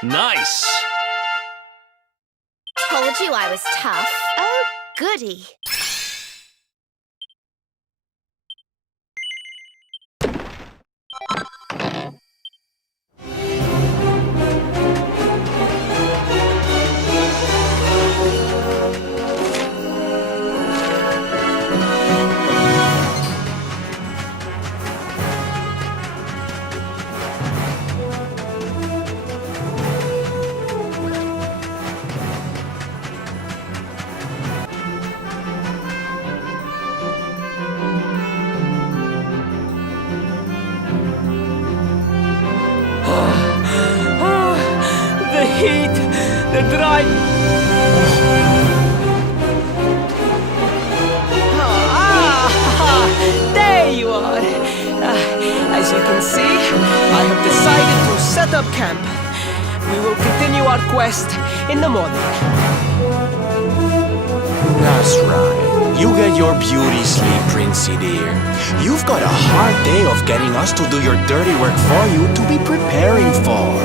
Nice! Told you I was tough. Oh, goody. The heat, the dry... There you are! As you can see, I have decided to set up camp. We will continue our quest in the morning. That's right. You get your beauty sleep, Princey dear. You've got a hard day of getting us to do your dirty work for you to be preparing for.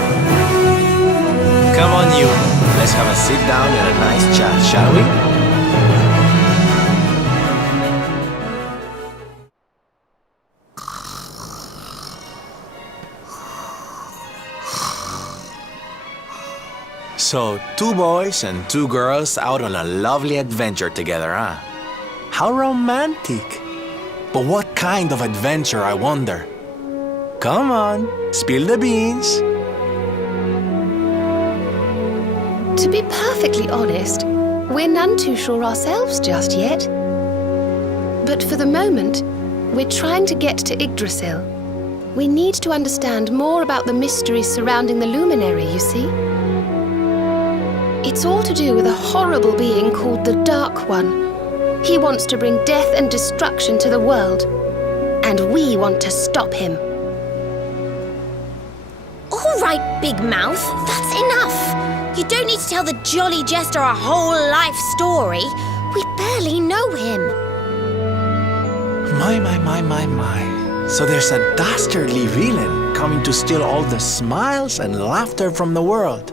Come on, you. Let's have a sit down and a nice chat, shall we? So, 2 boys and 2 girls out on a lovely adventure together, huh? How romantic! But what kind of adventure, I wonder? Come on, spill the beans. To be perfectly honest, we're none too sure ourselves just yet. But for the moment, we're trying to get to Yggdrasil. We need to understand more about the mysteries surrounding the luminary, you see. It's all to do with a horrible being called the Dark One. He wants to bring death and destruction to the world, and we want to stop him. All right, Big Mouth, that's enough. You don't need to tell the Jolly Jester a whole life story. We barely know him. My. So there's a dastardly villain coming to steal all the smiles and laughter from the world.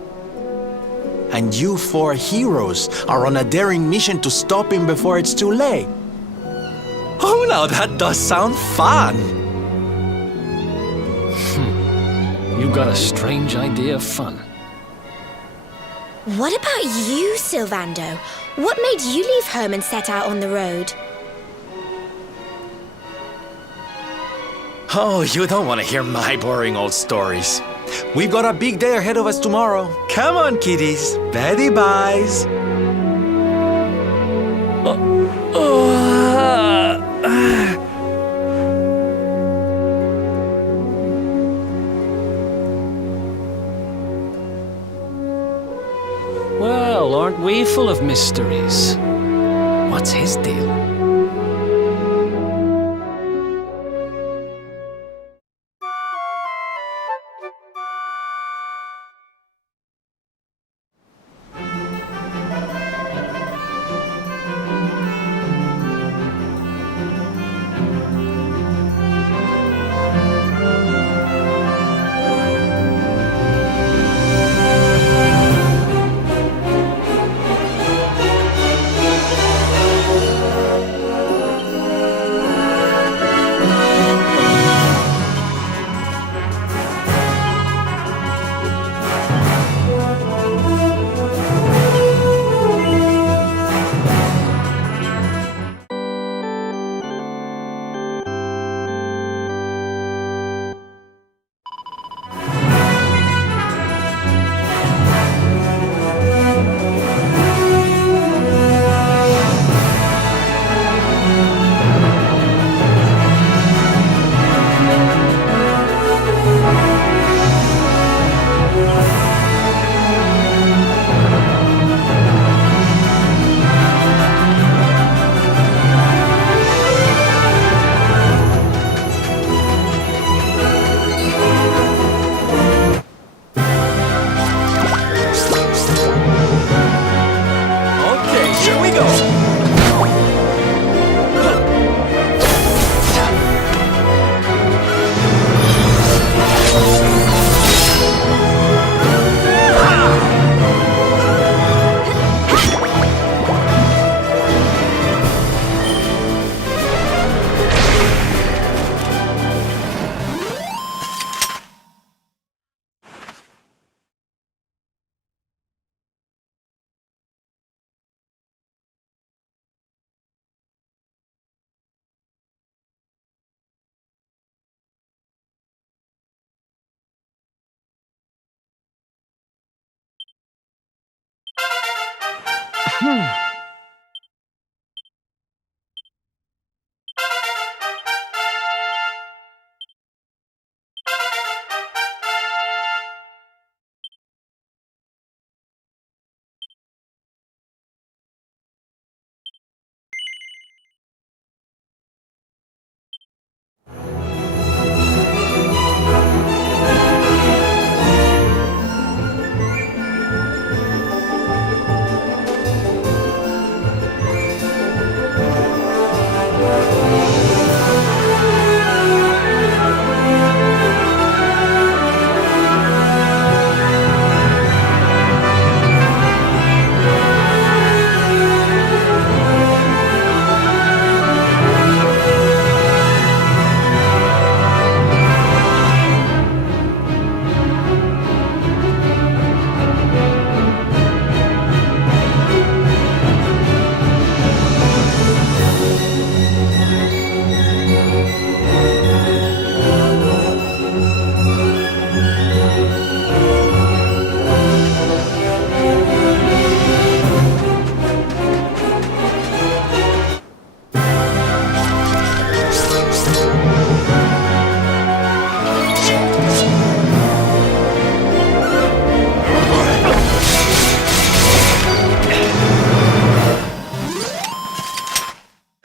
And you 4 heroes are on a daring mission to stop him before it's too late. Oh, now that does sound fun! You've got a strange idea of fun. What about you, Sylvando? What made you leave home and set out on the road? Oh, you don't want to hear my boring old stories. We've got a big day ahead of us tomorrow. Come on, kiddies. Betty buys. Well, aren't we full of mysteries? What's his deal?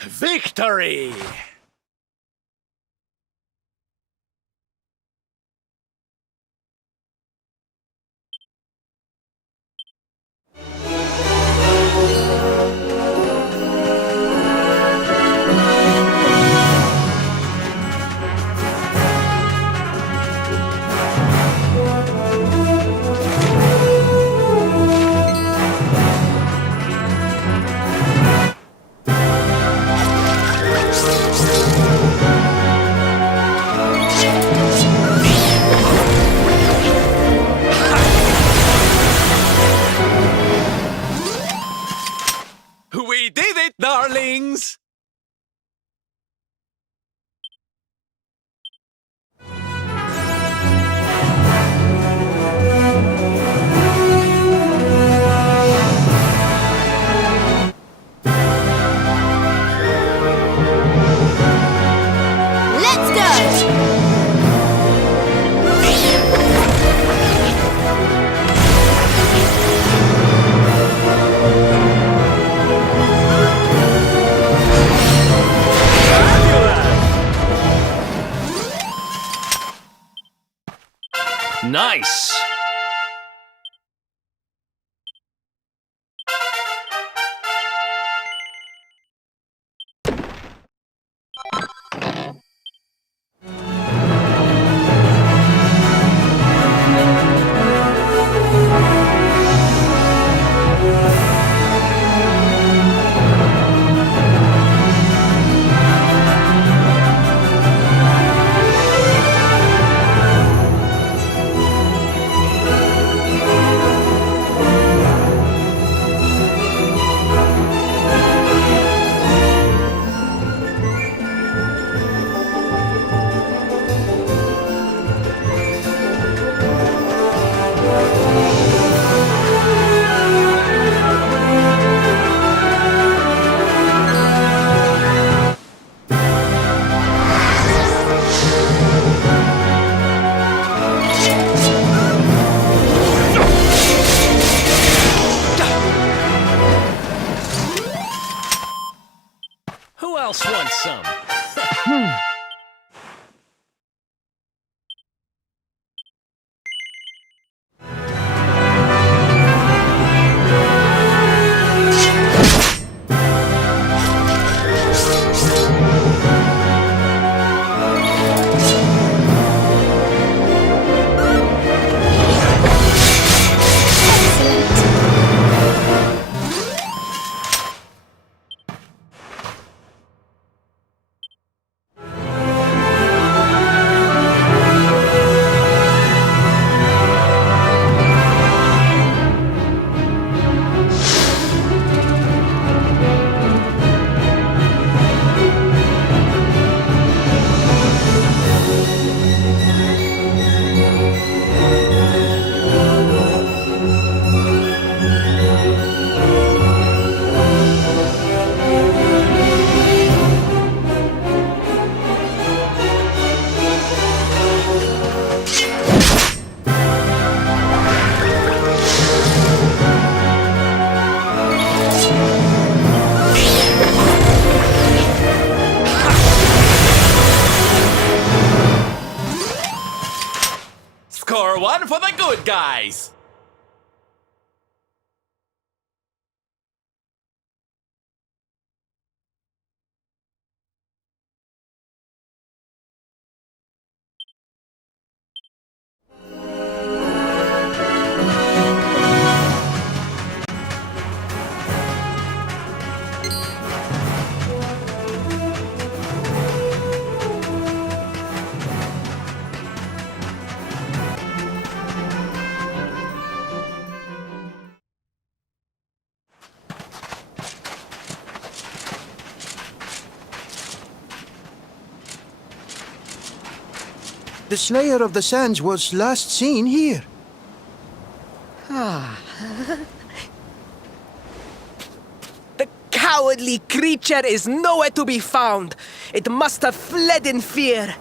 Victory! We did it, darlings! Let's go! Nice! Who else wants some? good, guys! The Slayer of the Sands was last seen here. The cowardly creature is nowhere to be found. It must have fled in fear.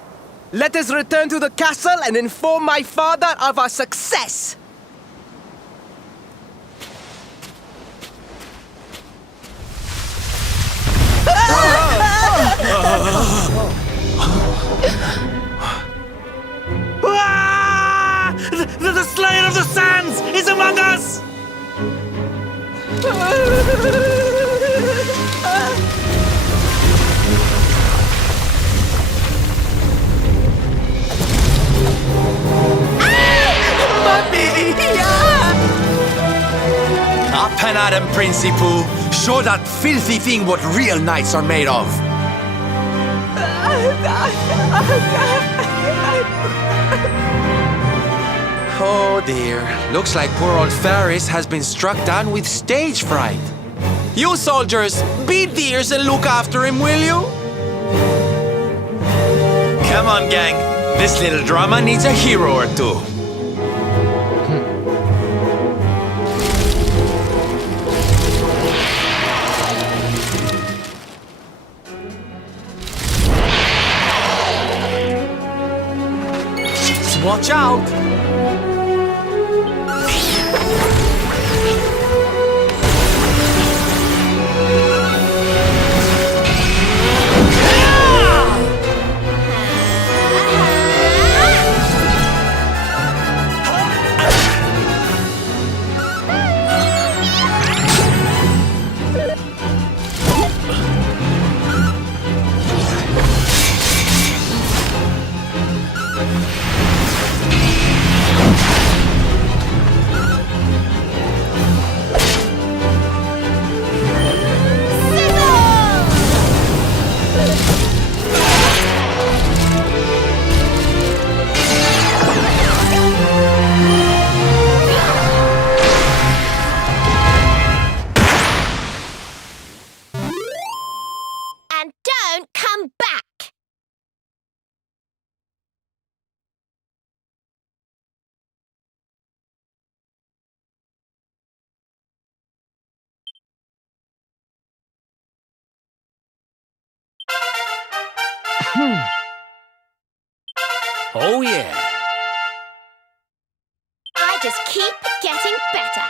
Let us return to the castle and inform my father of our success. The Slayer of the Sands is among us! Up and at him, Principal. Show that filthy thing what real knights are made of. Oh dear. Looks like poor old Ferris has been struck down with stage fright. You soldiers, be dears and look after him, will you? Come on, gang. This little drama needs a hero or two. Watch out! And don't come back! Oh, yeah. I just keep getting better.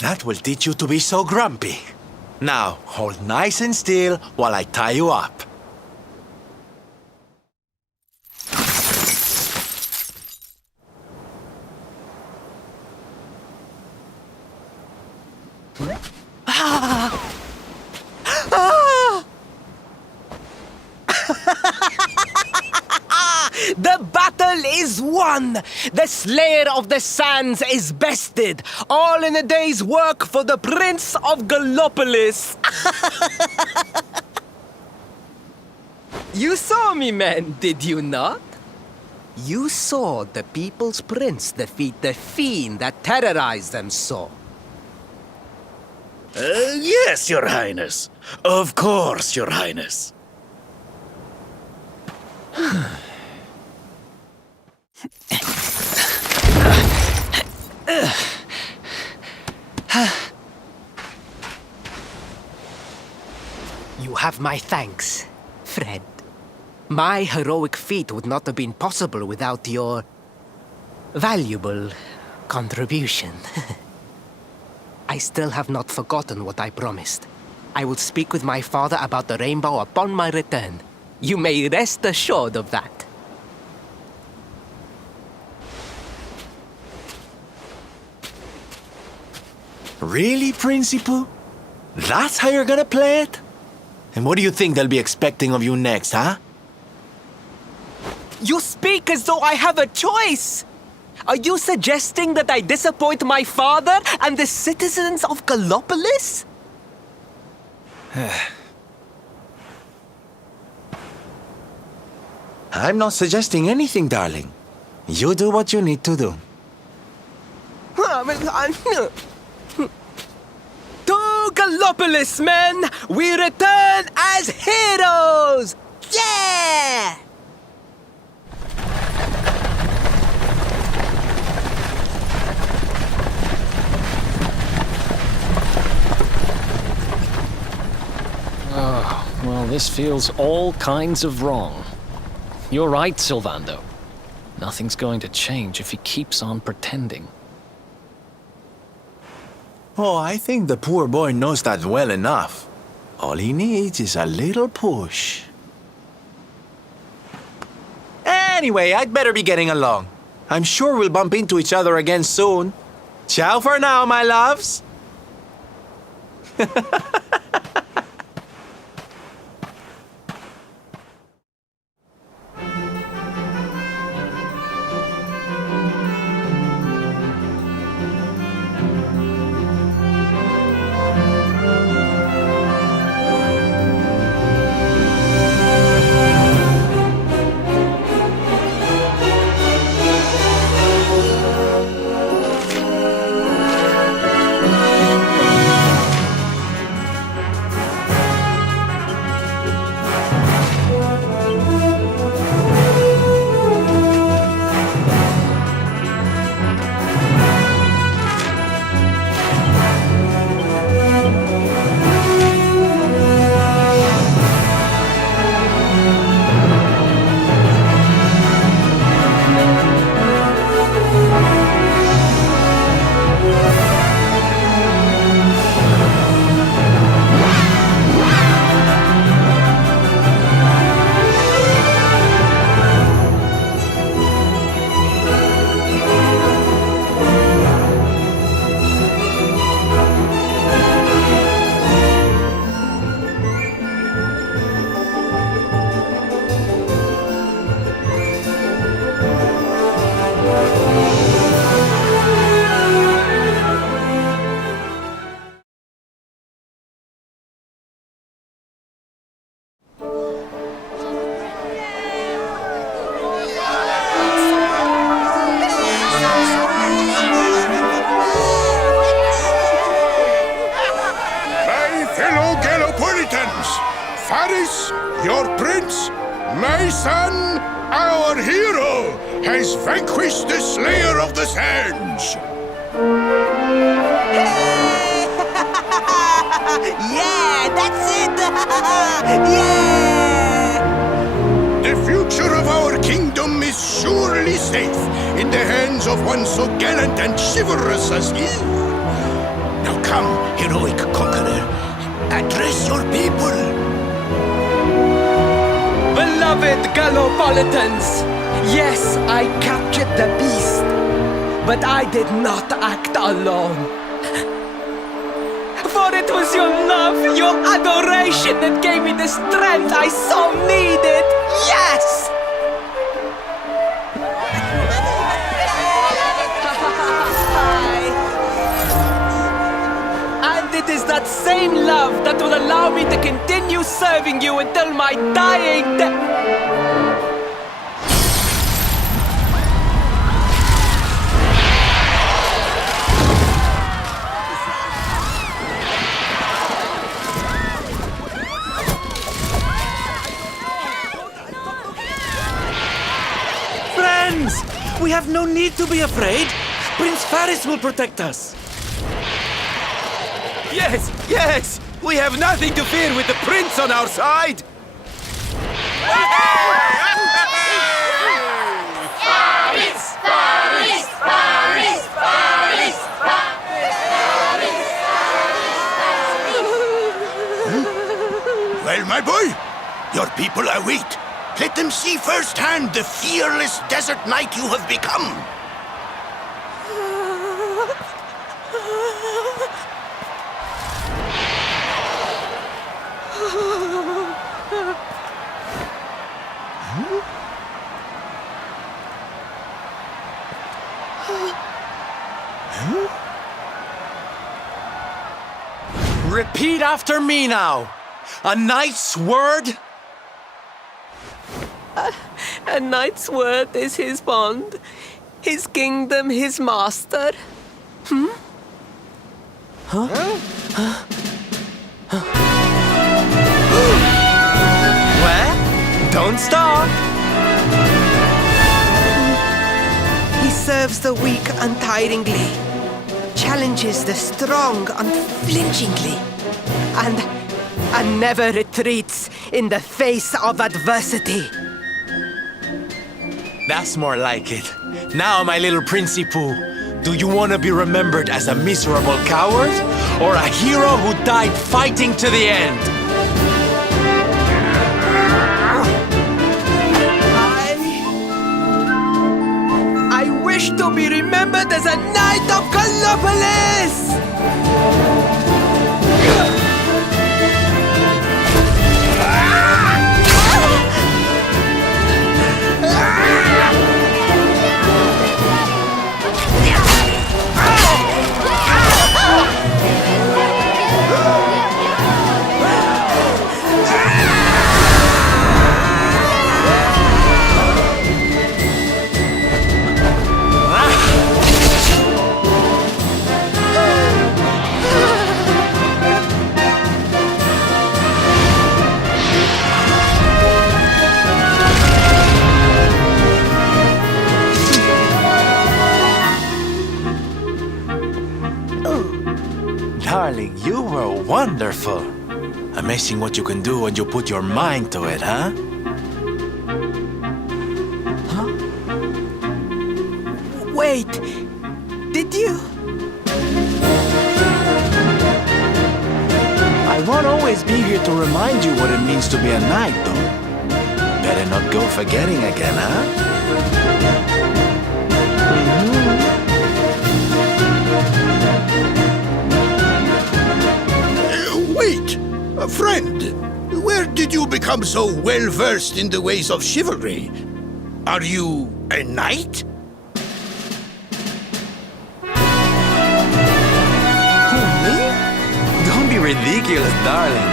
That will teach you to be so grumpy. Now, hold nice and still while I tie you up. The battle is won! The Slayer of the Sands is bested! All in a day's work for the Prince of Gallopolis! You saw me, men, did you not? You saw the People's Prince defeat the fiend that terrorized them so. Yes, Your Highness. Of course, Your Highness. You have my thanks, friend. My heroic feat would not have been possible without your valuable contribution. I still have not forgotten what I promised. I will speak with my father about the rainbow upon my return. You may rest assured of that. Really, Principal? That's how you're gonna play it? And what do you think they'll be expecting of you next, huh? You speak as though I have a choice! Are you suggesting that I disappoint my father and the citizens of Gallopolis? I'm not suggesting anything, darling. You do what you need to do. To Gallopolis, men! We return as heroes! Yeah! Well, this feels all kinds of wrong. You're right, Sylvando. Nothing's going to change if he keeps on pretending. Oh, I think the poor boy knows that well enough. All he needs is a little push. Anyway, I'd better be getting along. I'm sure we'll bump into each other again soon. Ciao for now, my loves. Faris, your prince, my son, our hero, has vanquished the Slayer of the Sands. Yeah, that's it! Yeah! The future of our kingdom is surely safe in the hands of one so gallant and chivalrous as you. Now come, heroic conqueror, address your people. Beloved Gallopolitans, yes, I captured the beast, but I did not act alone. For it was your love, your adoration that gave me the strength I so needed. Yes! And it is that same love that will allow me to continue serving you until my dying day. We have no need to be afraid. Prince Faris will protect us. Yes, yes! We have nothing to fear with the prince on our side! Well, my boy, your people await. Let them see firsthand the fearless desert knight you have become. Repeat after me now. A knight's word? A knight's word is his bond, his kingdom, his master. Well, don't stop. He serves the weak untiringly, challenges the strong unflinchingly, and never retreats in the face of adversity. That's more like it. Now, my little Princey Pooh, do you want to be remembered as a miserable coward or a hero who died fighting to the end? I wish to be remembered as a knight of Gallopolis! Darling, you were wonderful. Amazing what you can do when you put your mind to it, huh? Wait, did you? I won't always be here to remind you what it means to be a knight, though. Better not go forgetting again, huh? Wait! Friend, where did you become so well-versed in the ways of chivalry? Are you a knight? Don't be ridiculous, darling.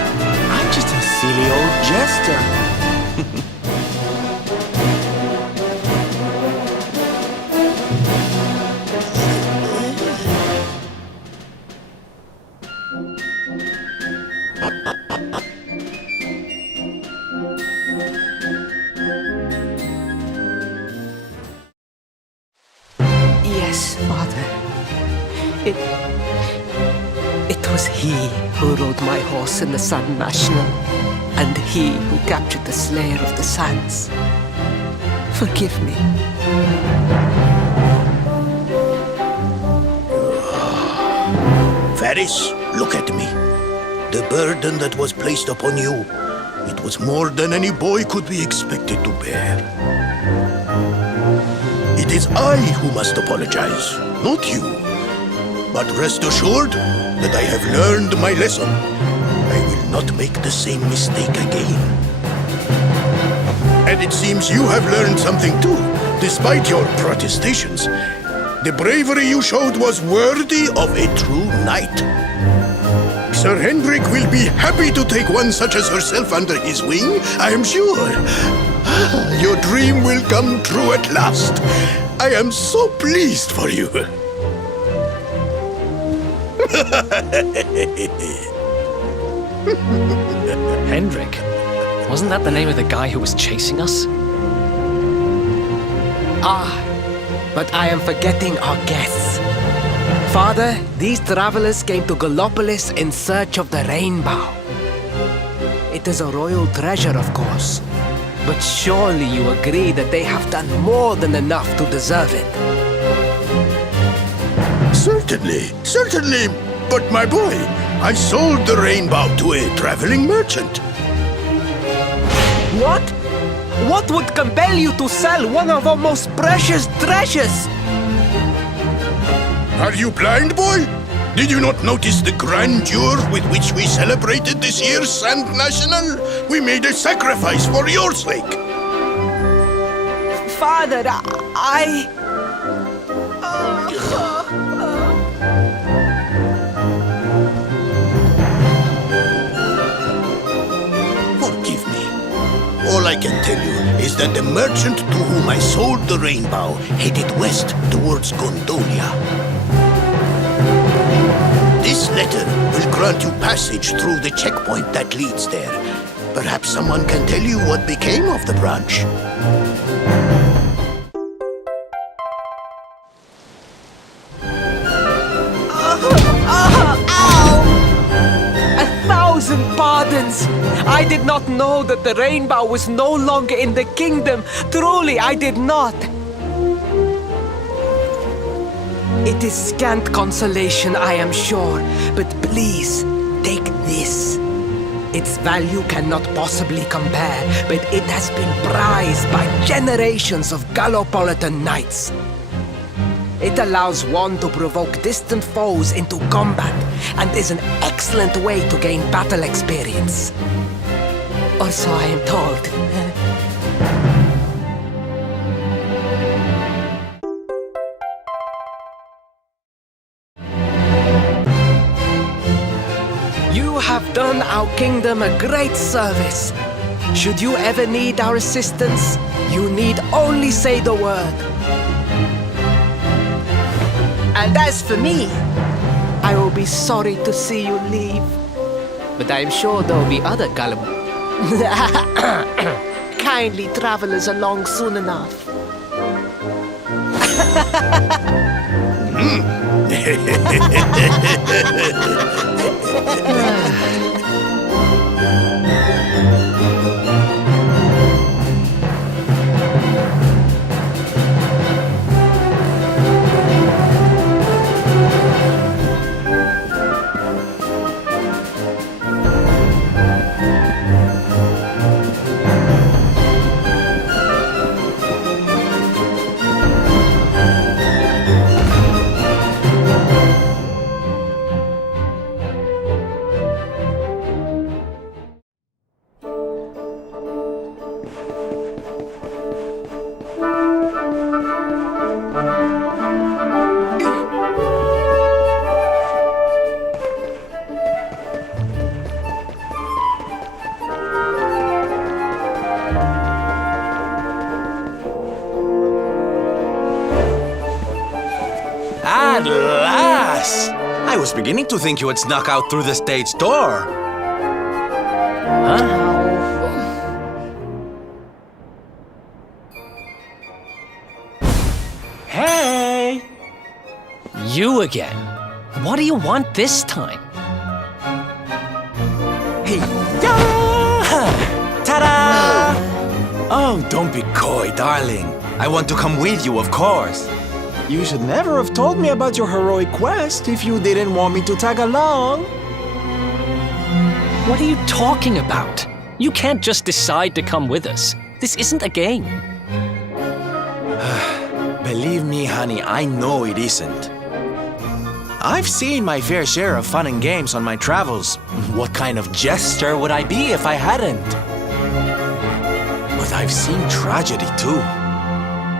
I'm just a silly old jester. Yes, Father. It was he who rode my horse in the Sun National, and he who captured the Slayer of the Sands. Forgive me. Varys, look at me. The burden that was placed upon you, it was more than any boy could be expected to bear. It is I who must apologize, not you. But rest assured that I have learned my lesson. I will not make the same mistake again. And it seems you have learned something too, despite your protestations. The bravery you showed was worthy of a true knight. Sir Hendrik will be happy to take one such as yourself under his wing, I am sure. Your dream will come true at last. I am so pleased for you. Hendrik? Wasn't that the name of the guy who was chasing us? Ah, but I am forgetting our guests. Father, these travelers came to Gallopolis in search of the rainbow. It is a royal treasure, of course. But surely you agree that they have done more than enough to deserve it. Certainly, certainly. But my boy, I sold the rainbow to a traveling merchant. What? What would compel you to sell one of our most precious treasures? Are you blind, boy? Did you not notice the grandeur with which we celebrated this year's Sand National? We made a sacrifice for your sake. Father, I... Forgive me. All I can tell you is that the merchant to whom I sold the rainbow headed west towards Gondolia. This letter will grant you passage through the checkpoint that leads there. Perhaps someone can tell you what became of the branch. Ow! 1,000 pardons! I did not know that the rainbow was no longer in the kingdom. Truly, I did not. It is scant consolation, I am sure, but please, take this. Its value cannot possibly compare, but it has been prized by generations of Gallopolitan knights. It allows one to provoke distant foes into combat, and is an excellent way to gain battle experience. Or so I am told. You have done our kingdom a great service. Should you ever need our assistance, you need only say the word. And as for me, I will be sorry to see you leave. But I am sure there will be other kindly travelers along soon enough. At last! I was beginning to think you had snuck out through the stage door. Huh? Hey! You again. What do you want this time? Hey! Ta-da! Oh, don't be coy, darling. I want to come with you, of course. You should never have told me about your heroic quest if you didn't want me to tag along. What are you talking about? You can't just decide to come with us. This isn't a game. Believe me, honey, I know it isn't. I've seen my fair share of fun and games on my travels. What kind of jester would I be if I hadn't? But I've seen tragedy too.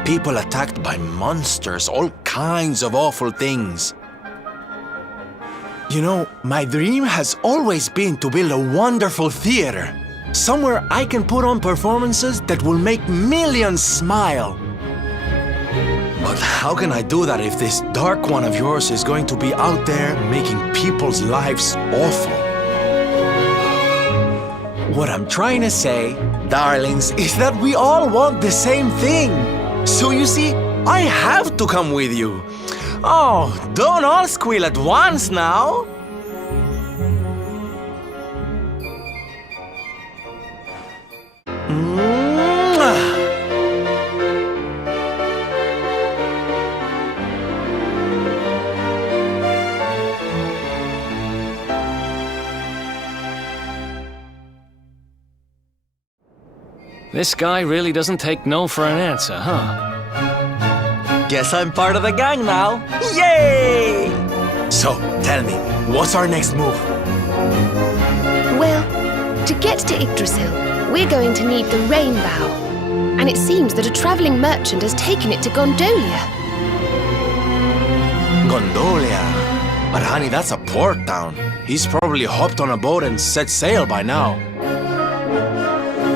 People attacked by monsters, all kinds of awful things. You know, my dream has always been to build a wonderful theater. Somewhere I can put on performances that will make millions smile. But how can I do that if this dark one of yours is going to be out there making people's lives awful? What I'm trying to say, darlings, is that we all want the same thing. So you see, I have to come with you. Oh, don't all squeal at once now. This guy really doesn't take no for an answer, huh? Guess I'm part of the gang now. Yay! So, tell me, what's our next move? Well, to get to Yggdrasil, we're going to need the rainbow. And it seems that a traveling merchant has taken it to Gondolia. Gondolia? But honey, that's a port town. He's probably hopped on a boat and set sail by now.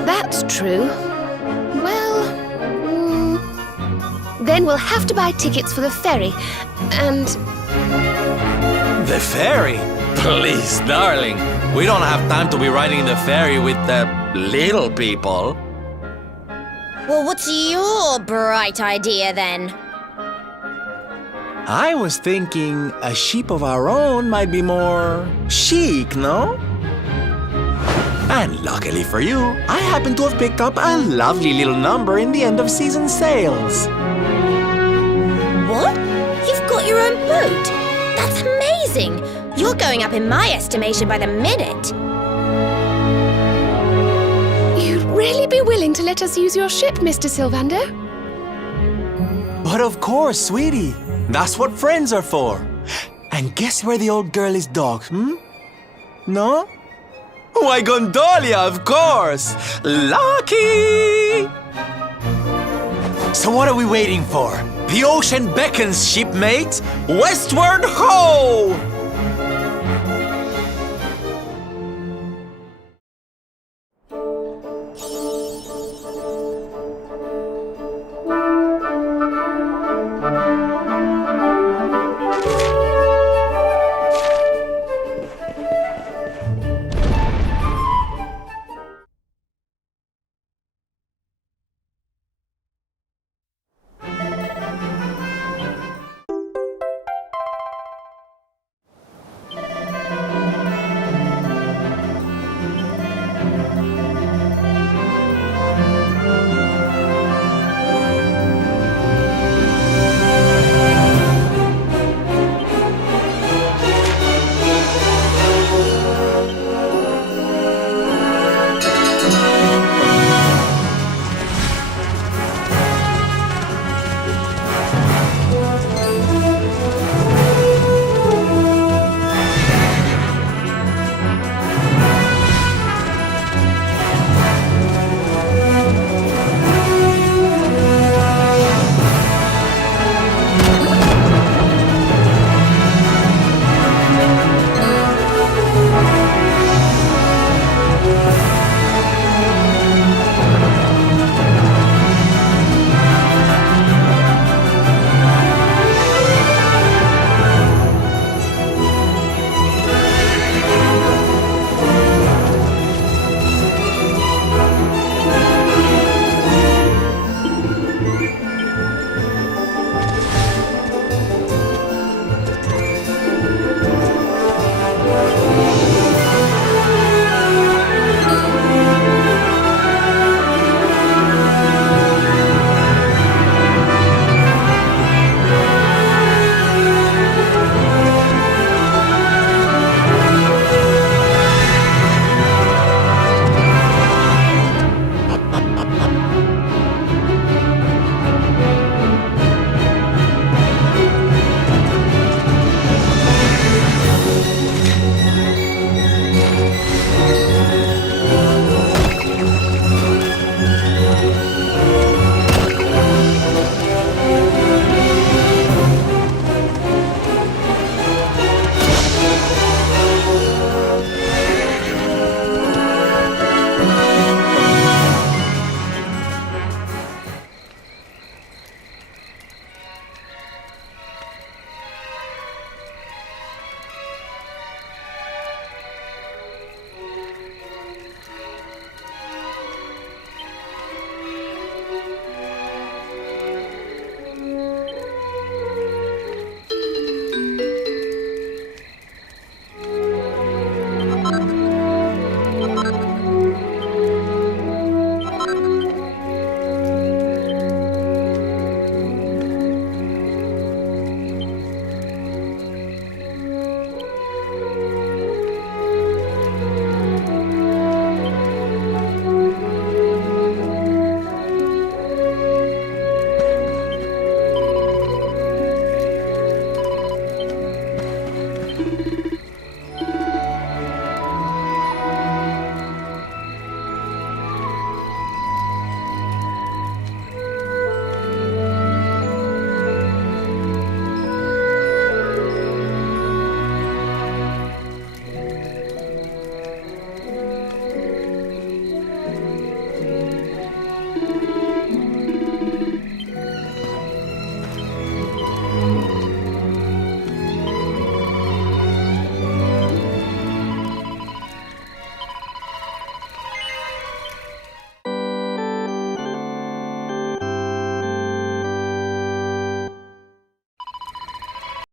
That's true. Well, then we'll have to buy tickets for the ferry, and... The ferry? Please, darling. We don't have time to be riding the ferry with the little people. Well, what's your bright idea then? I was thinking a ship of our own might be more chic, no? And luckily for you, I happen to have picked up a lovely little number in the end of season sales. What? You've got your own boat? That's amazing! You're going up in my estimation by the minute. You'd really be willing to let us use your ship, Mr. Sylvando? But of course, sweetie. That's what friends are for. And guess where the old girl is docked, No? Why, Gondolia, of course! Lucky! So what are we waiting for? The ocean beckons, shipmate! Westward ho!